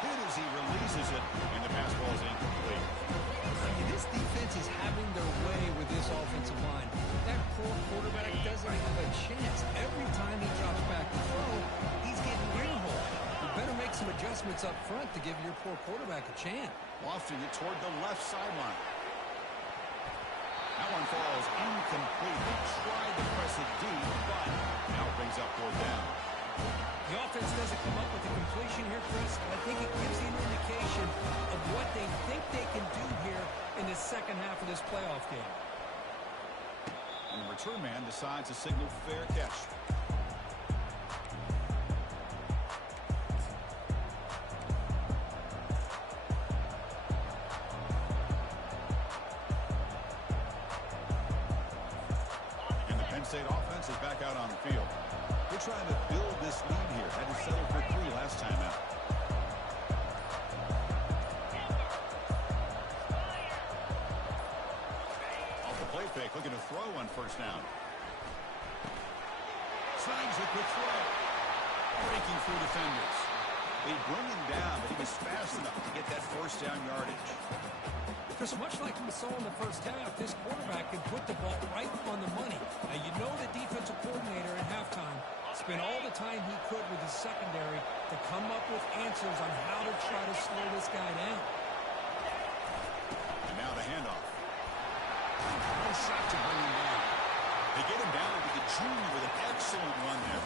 Hit as he releases it, and the pass ball is incomplete. This defense is having their way with this offensive line. That poor quarterback doesn't have a chance. Every time he drops back to throw, he's getting earholed. You better make some adjustments up front to give your poor quarterback a chance. Lofting it toward the left sideline. That one falls incomplete. They tried to press it deep, but now it brings up fourth down. The offense doesn't come up with the completion here, Chris, but I think it gives you an indication of what they think they can do here in the second half of this playoff game. And the return man decides to signal fair catch. State offense is back out on the field. They're trying to build this lead here. Had to settle for 3 last time out. Off the play fake, looking to throw on first down. Signs a quick throw. Breaking through defenders. They bring him down, but he was fast enough to get that first down yardage. Because much like we saw in the first half, this quarterback can put the ball right on the money. Now, you know the defensive coordinator at halftime spent all the time he could with his secondary to come up with answers on how to try to slow this guy down. And now the handoff. No shot to bring him down. They get him down to the junior with an excellent run there.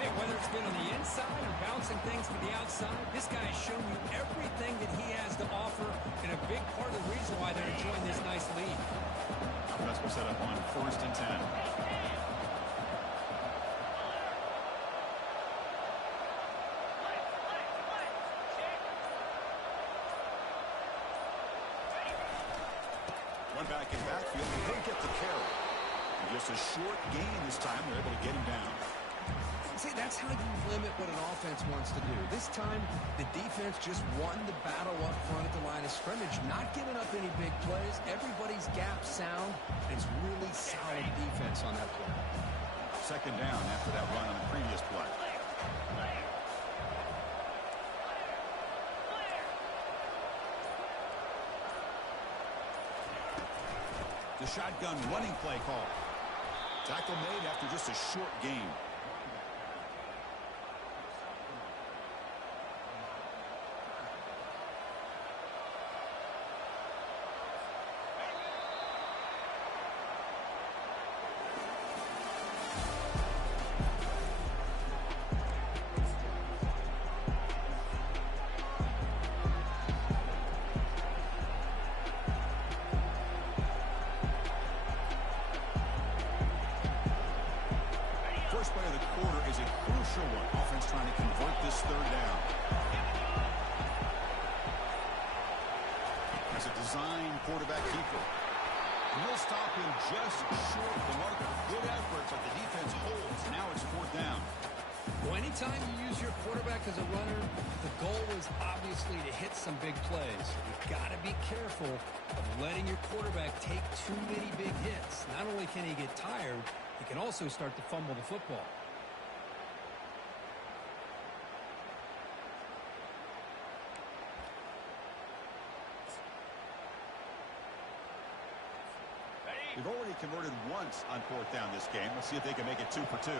Hey, whether it's been on the inside or bouncing things to the outside, this guy has shown you everything that he has to offer, and a big part of the reason why they're enjoying this nice lead. Offense will set up on 1st and 10. One back in backfield, he didn't get the carry. And just a short gain this time, they're able to get him down. See, that's how you limit what an offense wants to do. This time, the defense just won the battle up front at the line of scrimmage, not giving up any big plays. Everybody's gap sound. It's really solid defense on that play. 2nd down after that run on the previous play. The shotgun running play call. Tackle made after just a short gain. First play of the quarter is a crucial one. Offense trying to convert this 3rd down. As a design quarterback keeper. And he'll stop him just short of the mark. Good effort, but the defense holds. Now it's 4th down. Well, anytime you use your quarterback as a runner, the goal is obviously to hit some big plays. You've got to be careful of letting your quarterback take too many big hits. Not only can he get tired, he can also start to fumble the football. They've already converted once on 4th down this game. Let's see if they can make it 2 for 2.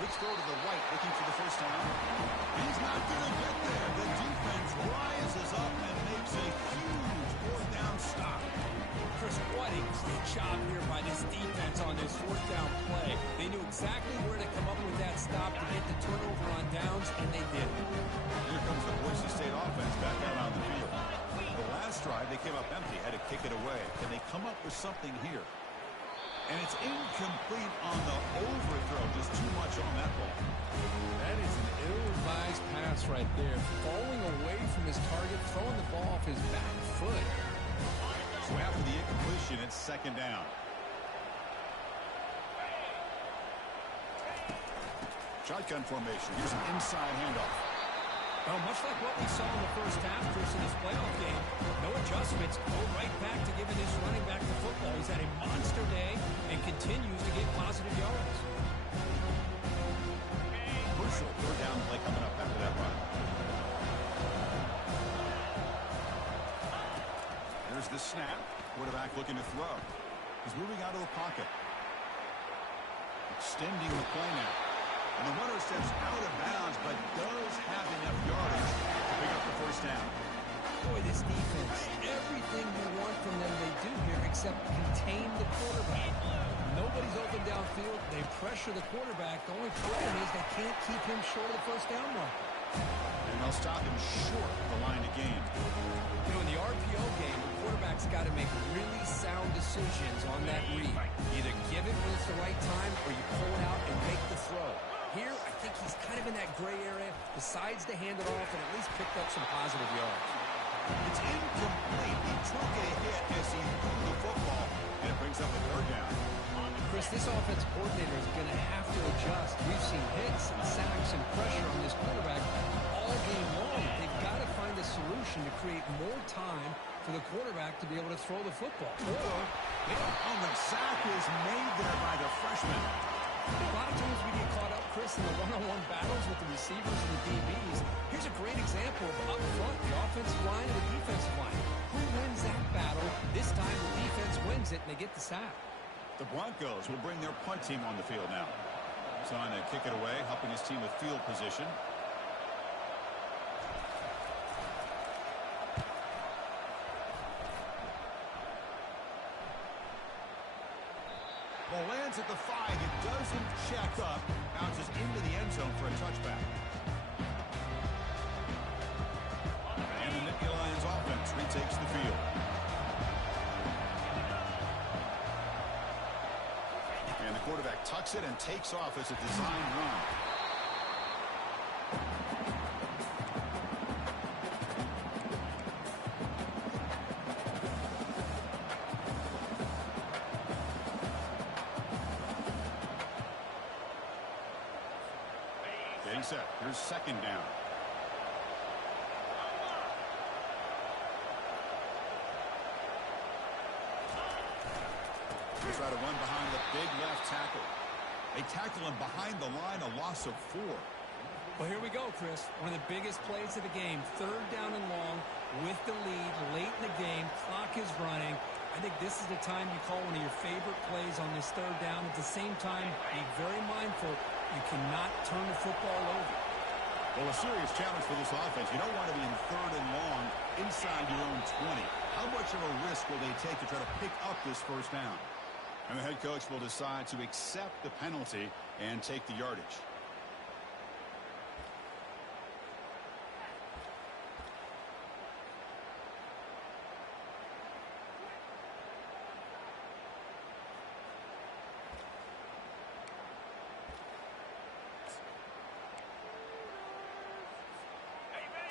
Quick throw to the right, looking for the first down. He's not going to get there. The defense rises up and makes a huge 4th down stop. Chris, what a great job here by this defense on this 4th down play. They knew exactly where to come up with that stop to get the turnover on downs, and they did. Here comes the Boise State offense back out on the field. The last drive, they came up empty, had to kick it away. Can they come up with something here? And it's incomplete on the overthrow. Just too much on that ball. That is an ill-advised pass right there. Falling away from his target, throwing the ball off his back foot. So after the incompletion, it's 2nd down. Shotgun formation. Here's an inside handoff. Well, much like what we saw in the first half, Chris, in this playoff game, no adjustments, go right back to giving this running back the football. He's had a monster day and continues to get positive yards. Crucial 3rd down play coming up after that run. There's the snap. Quarterback looking to throw. He's moving out of the pocket. Extending the play now. And the runner steps out of bounds, but does have enough yardage to pick up the first down. Boy, this defense, everything you want from them they do here except contain the quarterback. Nobody's open downfield. They pressure the quarterback. The only problem is they can't keep him short of the first down mark. And they'll stop him short of the line of game. You know, in the RPO game, the quarterback's got to make really sound decisions on that read. Either give it when it's the right time or you pull it out and make the throw. Here, I think he's kind of in that gray area, decides to hand it off and at least picked up some positive yards. It's incomplete. He took a hit as he threw the football, and it brings up a third down. Chris, this offense coordinator is going to have to adjust. We've seen hits and sacks and pressure on this quarterback all game long. They've got to find a solution to create more time for the quarterback to be able to throw the football. Or, the sack is made there by the freshman. a lot of times we get caught up, Chris, in the one-on-one battles with the receivers and the DBs. Here's a great example of up front, the offensive line and the defensive line. Who wins that battle? This time the defense wins it, and they get the sack. The Broncos will bring their punt team on the field now. Trying to kick it away, helping his team with field position. Ball lands at the 5. It doesn't check up. Bounces into the end zone for a touchback. And the Nittany Lions offense retakes the field. And the quarterback tucks it and takes off as a design run. Getting set. Here's second down. They try to run behind the big left tackle. They tackle him behind the line, a loss of 4. Well, here we go, Chris. One of the biggest plays of the game. Third down and long with the lead late in the game. Clock is running. I think this is the time you call one of your favorite plays on this third down. At the same time, be very mindful. You cannot turn the football over. Well, a serious challenge for this offense. You don't want to be in third and long inside your own 20. How much of a risk will they take to try to pick up this first down? And the head coach will decide to accept the penalty and take the yardage.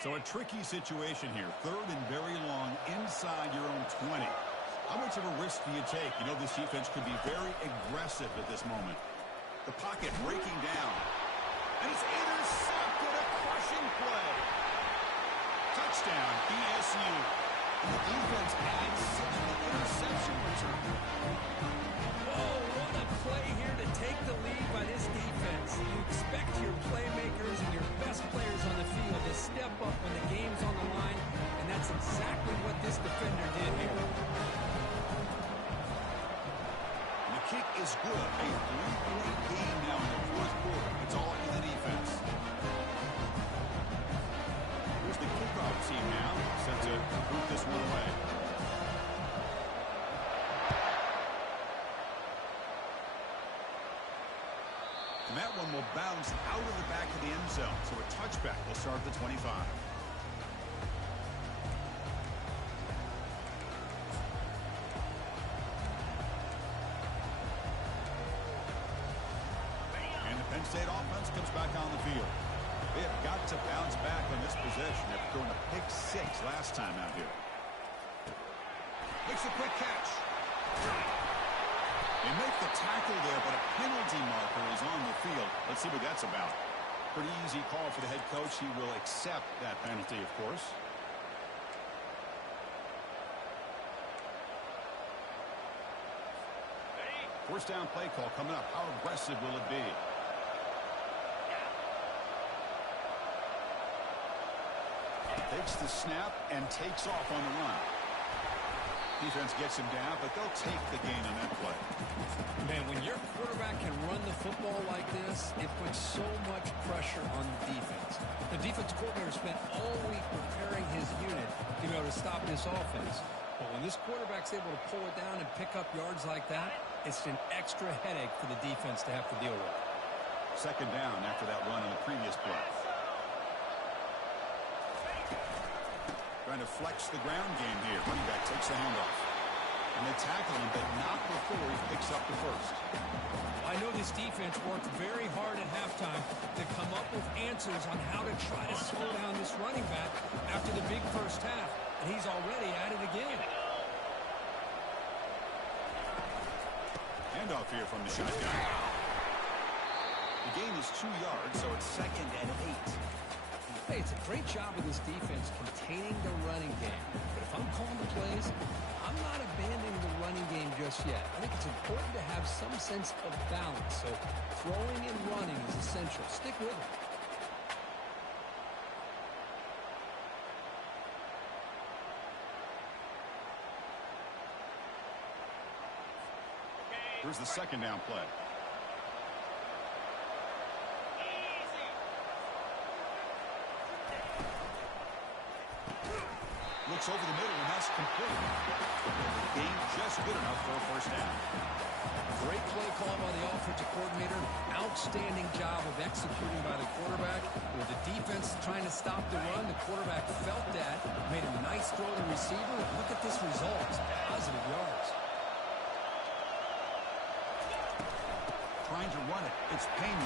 So a tricky situation here. Third and very long inside your own 20. How much of a risk do you take? You know this defense could be very aggressive at this moment. The pocket breaking down. And it's intercepted. A crushing play. Touchdown, BSU. And the defense adds 6 to the interception return. Oh, what a play here to take the lead by this defense. You expect your playmakers and your best players on the field to step up when the game's on the line, and that's exactly what this defender did here. And the kick is good. A 3-point game now in the fourth quarter. It's all up to the defense. Here's the kickoff team now, set to boot this one away. And that one will bounce out of the back of the end zone. So a touchback will start at the 25. And the Penn State offense comes back on the field. They have got to bounce back on this possession after throwing a pick 6 last time out here. Makes a quick catch. They make the tackle there, but a penalty marker is on the field. Let's see what that's about. Pretty easy call for the head coach. He will accept that penalty, of course. First down play call coming up. How aggressive will it be? Takes the snap and takes off on the run. Defense gets him down, but they'll take the gain on that play. Man, when your quarterback can run the football like this, it puts so much pressure on the defense. The defense coordinator spent all week preparing his unit to be able to stop this offense. But when this quarterback's able to pull it down and pick up yards like that, it's an extra headache for the defense to have to deal with. Second down after that run on the previous play. Trying to flex the ground game here. Running back takes the handoff. And they tackle him, but not before he picks up the first. I know this defense worked very hard at halftime to come up with answers on how to try to slow down this running back after the big first half, and he's already at it again. Handoff here from the shotgun. The gain is 2 yards, so it's 2nd and 8. Hey, it's a great job of this defense containing the running game. But if I'm calling the plays, I'm not abandoning the running game just yet. I think it's important to have some sense of balance. So throwing and running is essential. Stick with it. Here's the 2nd down play. Looks over the middle, and that's complete. The game just good enough for a first down. Great play call by the offensive coordinator. Outstanding job of executing by the quarterback. With the defense trying to stop the run, the quarterback felt that, made a nice throw to the receiver. Look at this result. It's positive yards. Trying to run it. It's Penn.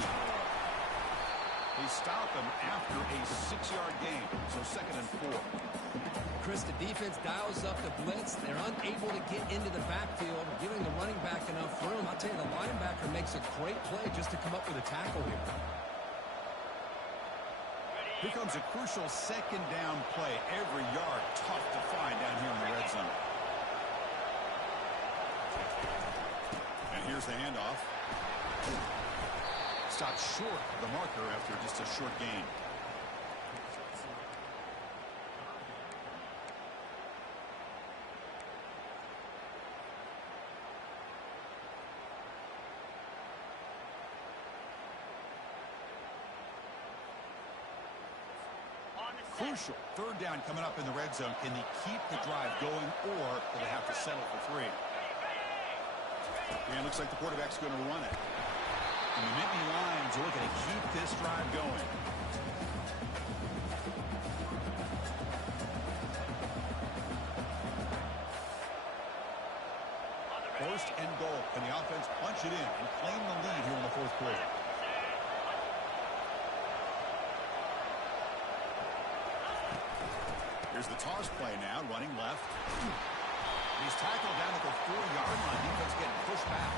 They stop him after a 6-yard gain, so 2nd and 4. Chris, the defense dials up the blitz. They're unable to get into the backfield, giving the running back enough room. I'll tell you, the linebacker makes a great play just to come up with a tackle here. Here comes a crucial 2nd down play. Every yard tough to find down here in the red zone. And here's the handoff. Stopped short of the marker after just a short gain. Crucial 3rd down coming up in the red zone. Can they keep the drive going, or do they have to settle for 3? And it looks like the quarterback's going to run it. And the Nittany Lions are looking to keep this drive going. First and goal. Can the offense punch it in and claim the lead here in the 4th quarter? Here's the toss play now, running left. He's tackled down at the 4-yard line. Defense getting pushed back.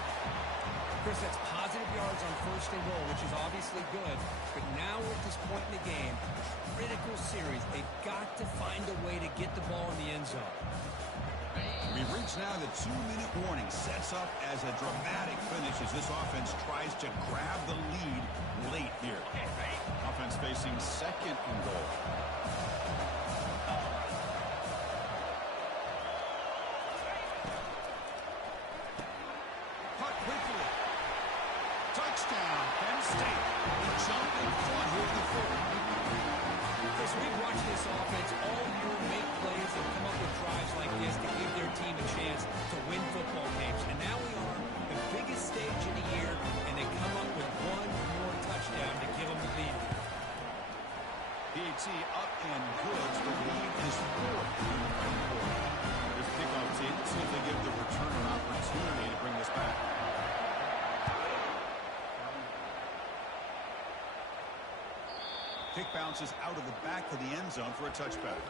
Chris, that's positive yards on 1st and goal, which is obviously good. But now we're at this point in the game, critical series. They've got to find a way to get the ball in the end zone. We've reached now the 2-minute warning. Sets up as a dramatic finish as this offense tries to grab the lead late here. Offense facing 2nd and goal. Touchdown, Penn State. Jumping front here in the 4th. Chris, we've watched this offense all year make plays and come up with drives like this to give their team a chance to win football games. And now we are the biggest stage of the year, and they come up with one more touchdown to give them the lead. PAT up and good. The lead is 4 in the final quarter. There's kickoff team. Let's see if they give the returner an opportunity to bring this back. Kick bounces out of the back of the end zone for a touchback.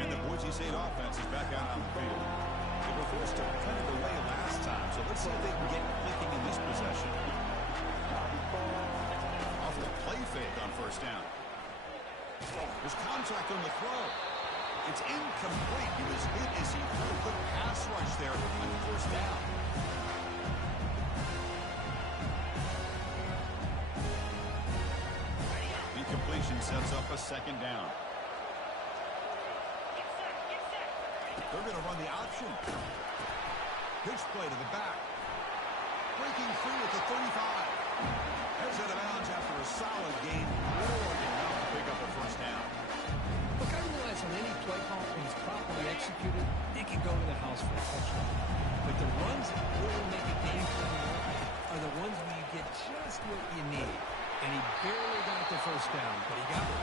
And the Boise State offense is back out on the field. They were forced to punt it away last time, so let's see if they can get clicking in this possession. Off the play fake on 1st down. There's contact on the throw. It's incomplete. He was hit as he threw a good pass rush there on 1st down. Incompletion sets up a 2nd down. They're going to run the option. Pitch play to the back. Breaking free at the 35. Heads out of bounds after a solid gain. More than enough to pick up a 1st down. Look, I realize on any play call, when it's properly executed, it can go to the house for a touchdown. But the runs really make a game plan work. are the ones where you get just what you need. And he barely got the first down, but he got it.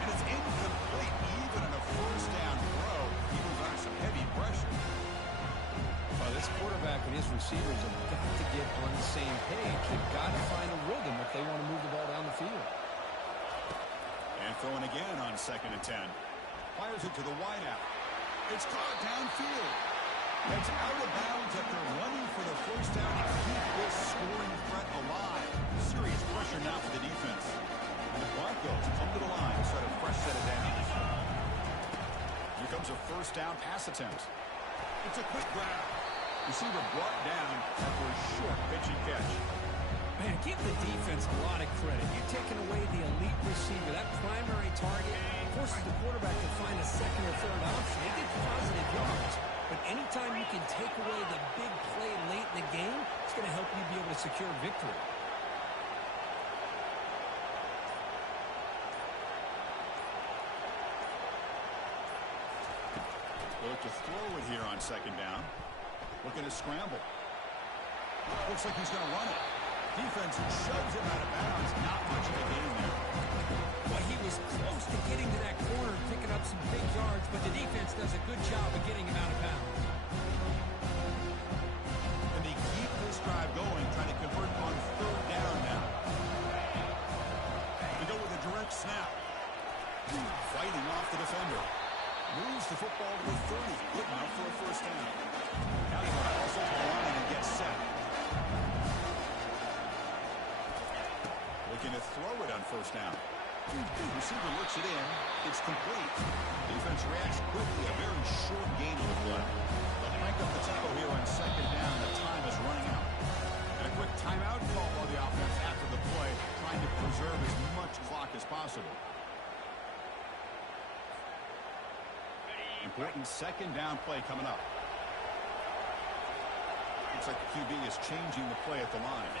And it's incomplete. Even in a first down throw, he was under some heavy pressure. Well, this quarterback and his receivers have got to get on the same page. They've got to find a rhythm if they want to move the ball down the field. And throwing again on 2nd and 10. Fires it to the wideout. It's caught downfield. It's out of bounds after running for the first down to keep this scoring threat alive. Serious pressure now for the defense. And the Broncos come to the line to start a fresh set of downs. Here comes a first down pass attempt. It's a quick grab. Receiver brought down after a short pitch and catch. Man, give the defense a lot of credit. You're taking away the elite receiver, that primary target, forces the quarterback to find a second or third option. They get positive yards. But anytime you can take away the big play late in the game, it's going to help you be able to secure victory. They'll look to throw it here on 2nd down. Looking to scramble. Looks like he's going to run it. Defense shoves him out of bounds. Not much of a gain there. Well, he was close to getting to that corner and picking up some big yards, but the defense does a good job of getting him out of bounds. And they keep this drive going, trying to convert on 3rd down now. They go with a direct snap. Fighting off the defender. Moves the football to the 30. Good enough for a first down. Now he's going to also go on and get set. Looking to throw it on 1st down. Receiver looks it in. It's complete. Defense reacts quickly. A very short gain on the play. They'll crank up the tempo here on 2nd down. The time is running out. And a quick timeout call by the offense after the play, trying to preserve as much clock as possible. Important 2nd down play coming up. Looks like the QB is changing the play at the line.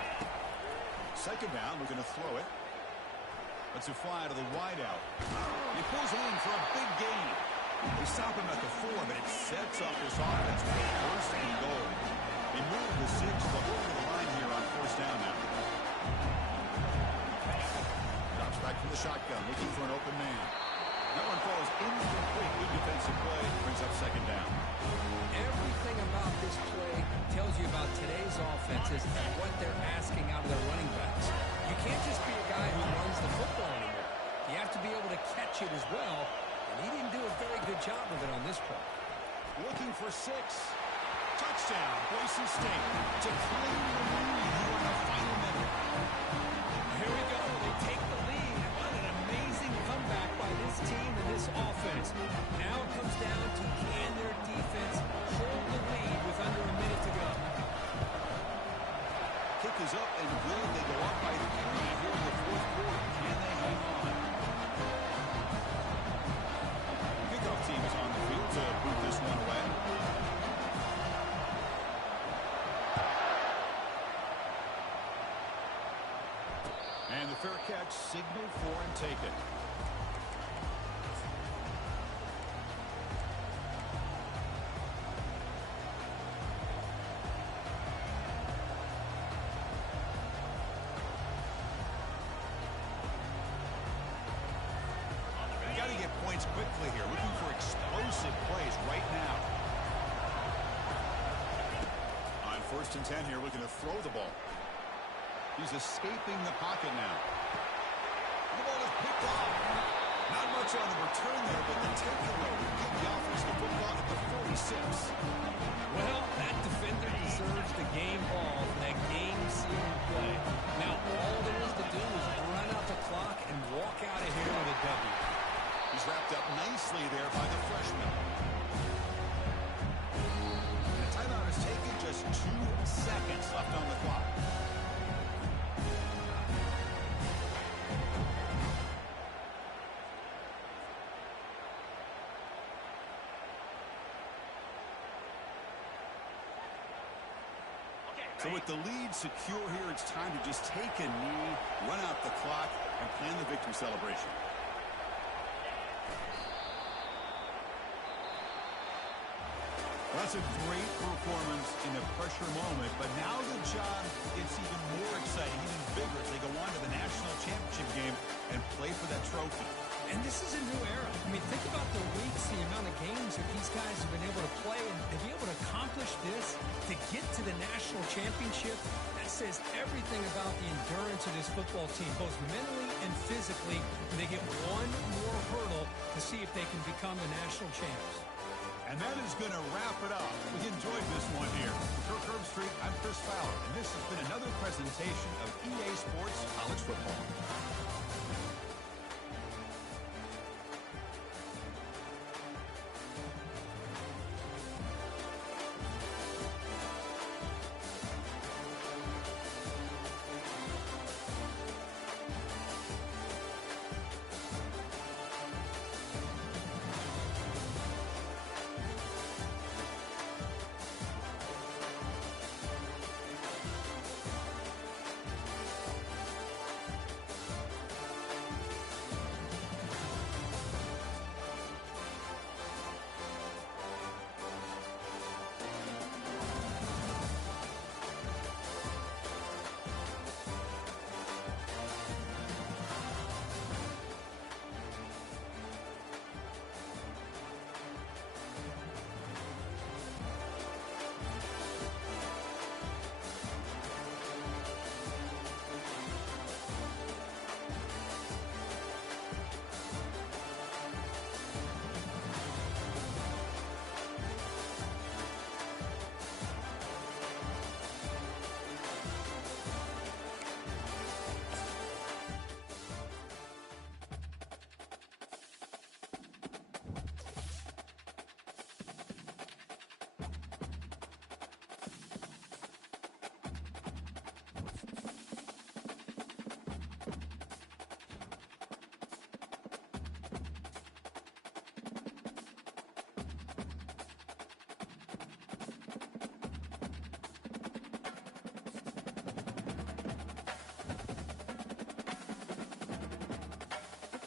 2nd down, looking to throw it. Let's it fly to the wideout. He pulls it in for a big gain. They stop him at the 4, but it sets up this offense for a 1st and goal. They move the 6. They'll go to the line here on 1st down now. Drops back from the shotgun, looking for an open man. That one falls incomplete. Good defensive play. Brings up 2nd down. Everything about this play tells you about today's offenses and what they're asking out of their running backs. You can't just be a guy who runs the football anymore. You have to be able to catch it as well, and he didn't do a very good job of it on this play. Looking for 6. Touchdown, Boise State, to claim the lead here in the final minute. Here we go. They take the lead. What an amazing comeback by this team and this offense. Now it comes down to can their defense hold the lead with under a minute to go. Kick is up and good. They go up by 3 here in the 4th quarter. Can they hang on? Kickoff team is on the field to boot this one away. And the fair catch signaled for and taken. Got to get points quickly here. Looking for explosive plays right now. On 1st and 10 here, looking to throw the ball. He's escaping the pocket now. The ball is picked off. Not much on the return there, but the takeaway will give the offense the football at the 46. Well, that defender deserves the game ball for that game-sealing play. Now, all there is to do is run out the clock and walk out of here with a W. He's wrapped up nicely there by the freshman. And the timeout is taken. Just 2 seconds left on the clock. So with the lead secure here, it's time to just take a knee, run out the clock, and plan the victory celebration. Well, that's a great performance in a pressure moment, but now the job gets even more exciting, even bigger as they go on to the national championship game and play for that trophy. And this is a new era. I mean, think about the weeks, the amount of games that these guys have been able to play, and to be able to accomplish this, to get to the national championship, that says everything about the endurance of this football team, both mentally and physically. And they get one more hurdle to see if they can become the national champs. And that is going to wrap it up. We enjoyed this one here. For Kirk Herbstreit, I'm Chris Fowler, and this has been another presentation of EA Sports College Football.